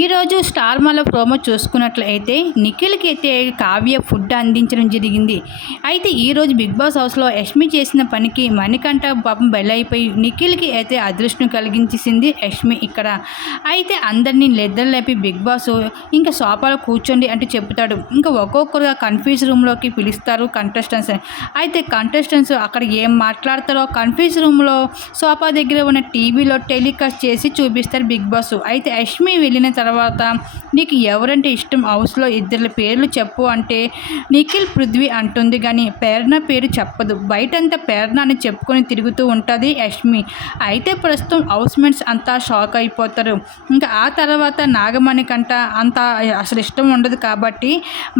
ఈరోజు స్టార్ మాలో ప్రోమో చూసుకున్నట్లయితే నిఖిల్కి అయితే కావ్య ఫుడ్ అందించడం జరిగింది. అయితే ఈరోజు బిగ్ బాస్ హౌస్లో యష్మి చేసిన పనికి మణికంఠ పాపం బెల్లైపోయి నిఖిల్కి అయితే అదృష్టం కలిగించేసింది యష్మి ఇక్కడ. అయితే అందరినీ లేపి బిగ్ బాస్ ఇంకా సోఫాలో కూర్చోండి అంటే చెప్తాడు ఇంకా ఒక్కొక్కరుగా కన్ఫ్యూజ్ రూమ్లోకి పిలుస్తారు కంటెస్టెంట్స్ అయితే కంటెస్టెంట్స్ అక్కడ ఏం మాట్లాడతారో కన్ఫ్యూజ్ రూమ్లో సోఫా దగ్గర ఉన్న టీవీలో టెలికాస్ట్ చేసి చూపిస్తారు బిగ్ బాస్. అయితే యష్మి వెళ్ళిన తర్వాత నీకు ఎవరంటే ఇష్టం? హౌస్లో ఇద్దరి పేర్లు చెప్పు అంటే నిఖిల్ పృథ్వీ అంటుంది. కానీ ప్రేరణ పేరు చెప్పదు. బయటంతా ప్రేరణ అని చెప్పుకొని తిరుగుతూ ఉంటుంది యష్మి. అయితే ప్రస్తుతం హౌస్ మేట్స్ అంతా షాక్ అయిపోతారు. ఇంకా ఆ తర్వాత నాగమణికంట అంత అసలు ఇష్టం ఉండదు కాబట్టి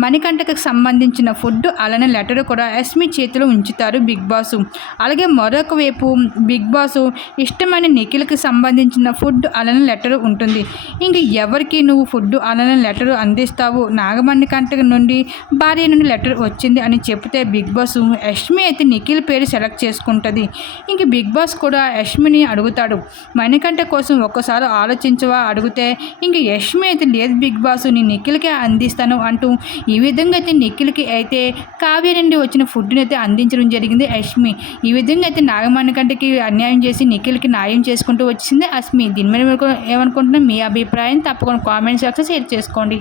మణికంటకు సంబంధించిన ఫుడ్ అలానే లెటర్ కూడా యష్మి చేతిలో ఉంచుతారు బిగ్ బాస్. అలాగే మరొక వైపు బిగ్ బాస్ ఇష్టమైన నిఖిల్కి సంబంధించిన ఫుడ్ అలానే లెటర్ ఉంటుంది. ఇంక ఎవరికి నువ్వు ఫుడ్ అలానే లెటర్ అందిస్తావు? నాగమణి కంట నుండి భార్య నుండి లెటర్ వచ్చింది అని చెప్తే బిగ్ బాస్ యష్మి అయితే నిఖిల్ పేరు సెలెక్ట్ చేసుకుంటుంది. ఇంక బిగ్ బాస్ కూడా యష్మిని అడుగుతాడు. మణికంఠ కోసం ఒక్కసారి ఆలోచించవా? అడిగితే ఇంక యష్మి అయితే లేదు బిగ్ బాస్ నేను నిఖిల్కే అందిస్తాను అంటూ ఈ విధంగా అయితే నిఖిల్కి అయితే కావ్య నుండి వచ్చిన ఫుడ్ని అయితే అందించడం జరిగింది యష్మి. ఈ విధంగా అయితే నాగమణి కంటకి అన్యాయం చేసి నిఖిల్కి న్యాయం చేసుకుంటూ వచ్చింది అస్మి. దీని మీద ఏమనుకుంటున్నాం మీ అభిప్రాయం తప్పకుండా కామెంట్ సెక్షన్ షేర్ చేసుకోండి.